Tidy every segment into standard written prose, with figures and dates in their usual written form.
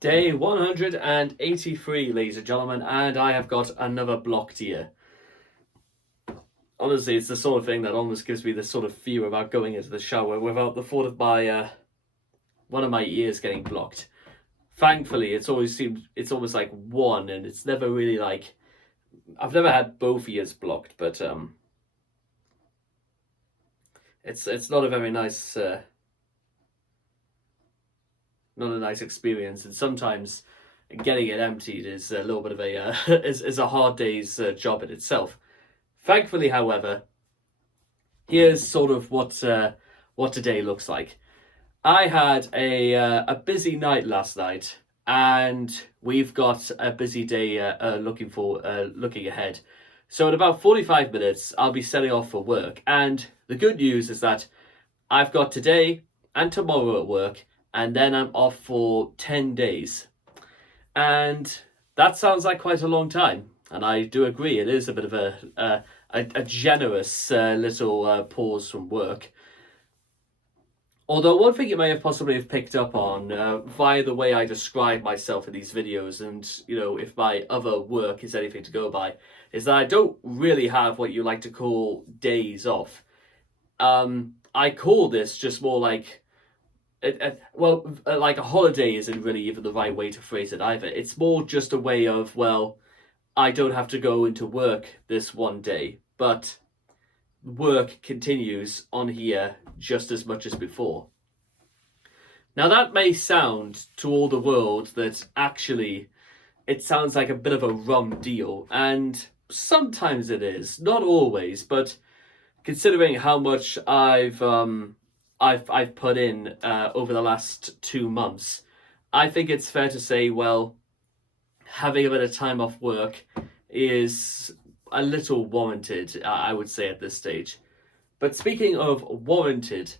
Day 183, ladies and gentlemen, and I have got another blocked ear. Honestly, it's the sort of thing that almost gives me this sort of fear about going into the shower without the thought of my one of my ears getting blocked. Thankfully, it's almost like one, and it's never really like I've never had both ears blocked, but it's not a very nice not a nice experience, and sometimes getting it emptied is a little bit of a is a hard day's job in itself. Thankfully, however, here's sort of what today looks like. I had a busy night last night, and we've got a busy day looking ahead. So in about 45 minutes, I'll be setting off for work. And the good news is that I've got today and tomorrow at work, and then I'm off for 10 days. And that sounds like quite a long time. And I do agree, it is a bit of a generous little pause from work. Although one thing you may have possibly have picked up on via the way I describe myself in these videos, and if my other work is anything to go by, is that I don't really have what you like to call days off. I call this just more like like a holiday isn't really even the right way to phrase it either. It's more just a way of, well, I don't have to go into work this one day, but work continues on here just as much as before. Now, that may sound to all the world that actually it sounds like a bit of a rum deal, and sometimes it is, not always, but considering how much I've put in over the last 2 months, I think it's fair to say, well, having a bit of time off work is a little warranted, I would say, at this stage. But speaking of warranted,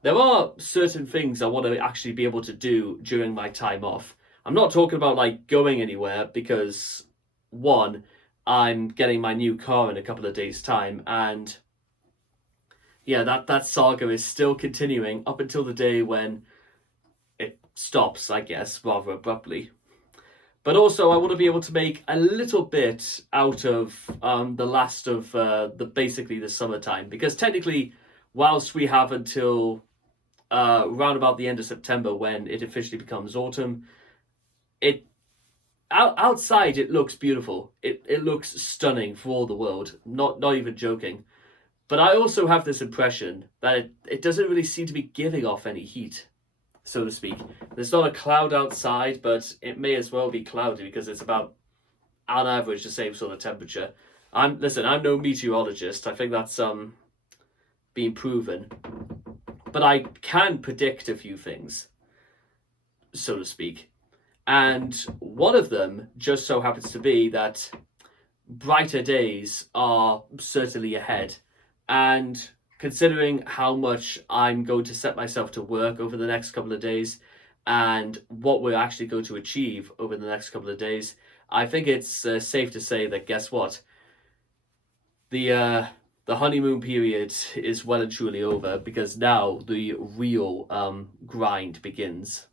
there are certain things I want to actually be able to do during my time off. I'm not talking about like going anywhere because, one, I'm getting my new car in a couple of days' time, and yeah, that saga is still continuing up until the day when it stops, I guess, rather abruptly. But also, I want to be able to make a little bit out of the last of basically the summertime, because technically, whilst we have until round about the end of September when it officially becomes autumn, it outside it looks beautiful. It looks stunning for all the world. Not even joking. But I also have this impression that it doesn't really seem to be giving off any heat, so to speak. There's not a cloud outside, but it may as well be cloudy because it's about, on average, the same sort of temperature. I'm no meteorologist. I think that's been proven, but I can predict a few things, so to speak. And one of them just so happens to be that brighter days are certainly ahead. And considering how much I'm going to set myself to work over the next couple of days and what we're actually going to achieve over the next couple of days, I think it's safe to say that, guess what? The honeymoon period is well and truly over, because now the real grind begins.